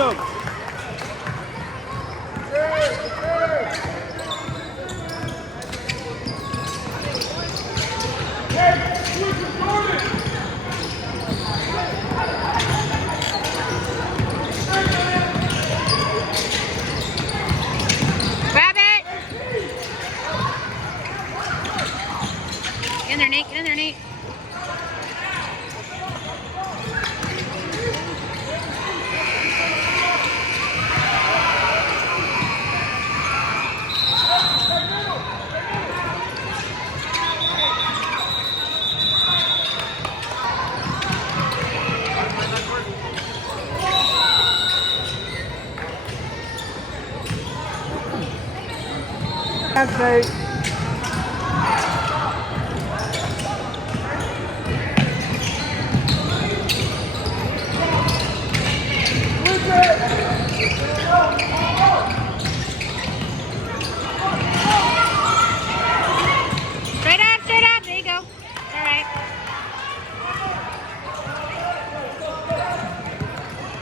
him. Grab it. Get in there, Nate. Get in there, Nate. That's Nate. Straight up, straight up. There you go. All right.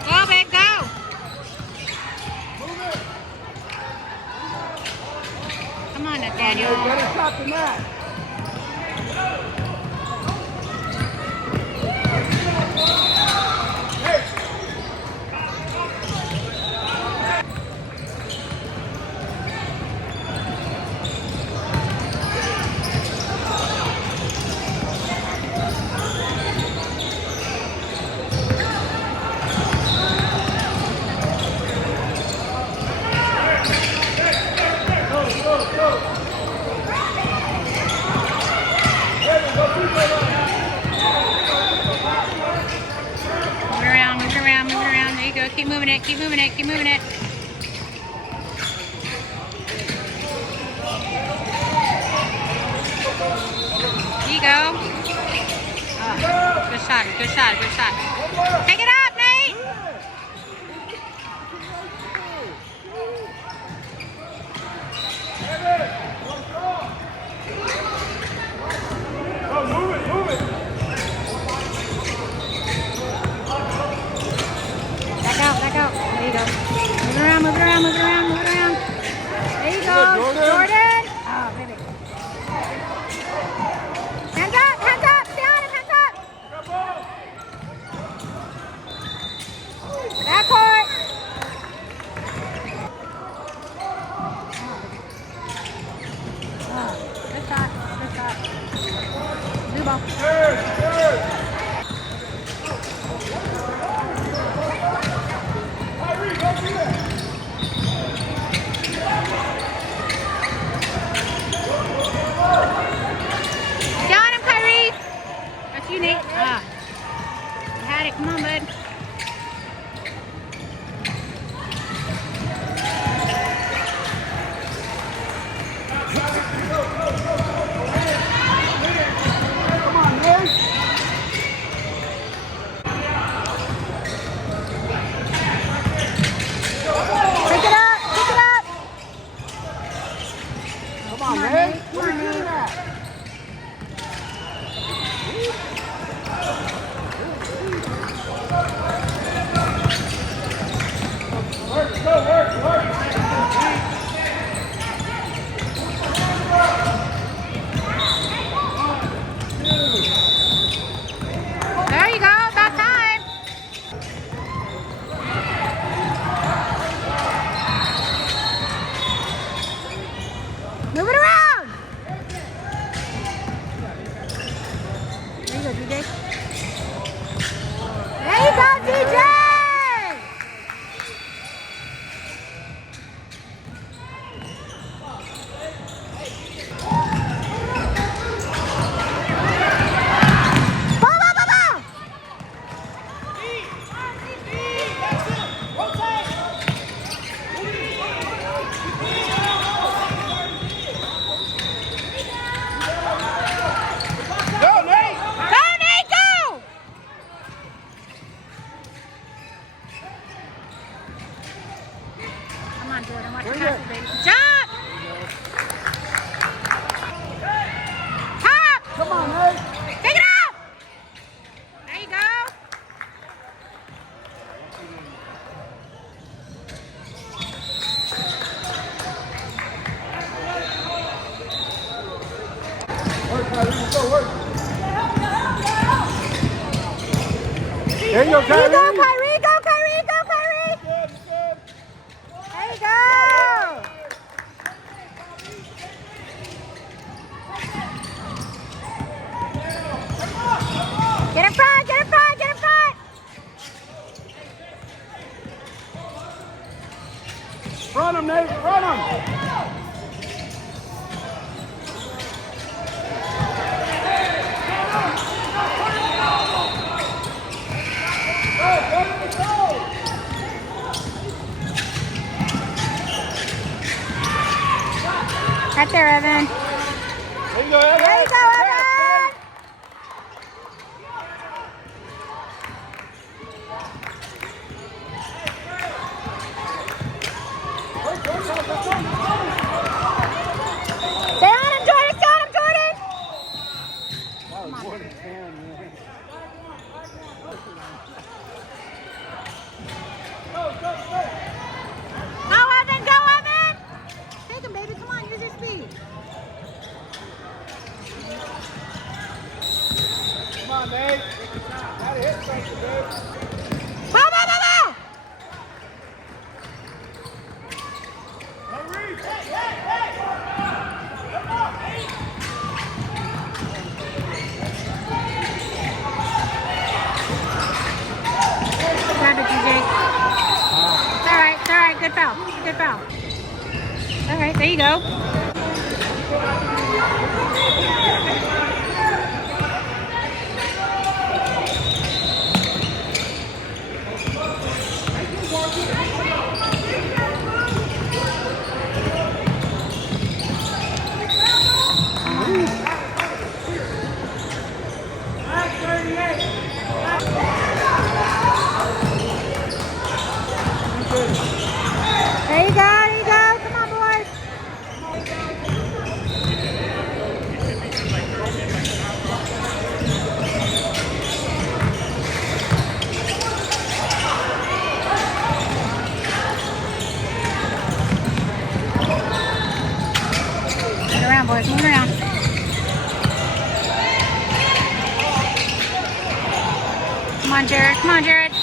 Go, babe, go. Come on, Nathaniel. Better shot than that. Move it around, move it around. There you go. Keep moving it, keep moving it, keep moving it. There you go. Oh, good shot, good shot, good shot. Take it up, Nate! Oh, move it, move it. Back out. There you go. Move it around, move it around, move it around, move it around. There you go. Jordan. Oh, baby. Hands up, hands up. Stay on him, hands up. Back court. Oh, good shot, good shot. Blue ball. Got him, Kyrie. That's you, Nate. Ah. You had it. Come on, bud. Come on, Nate. Pick it up. Pick it up. Come on, Nate. What are you doing that? There you go, There you go, Kyrie. Kyrie. Go, Kyrie. Go, Kyrie. Good, good. There you go. Get in front. Get in front. Get in front. Front him, Nate. Front him. Right there, Evan. There you go, Evan. There you go, Evan. Stay on him, Jordan. Stay on him, Jordan. That was more than 10, man. Go, Evan. Go, Evan. Take him, baby. Come on. Use your speed. Come on, Nate. Gotta hit something, dude. Go, go, go, go. Grab it, TJ. It's all right. It's all right. Good foul. Good foul. All right. There you go. There you go. There you go. Come on, boys. Move it around, boys. Move it around. Come on, Jared. Come on, Jared.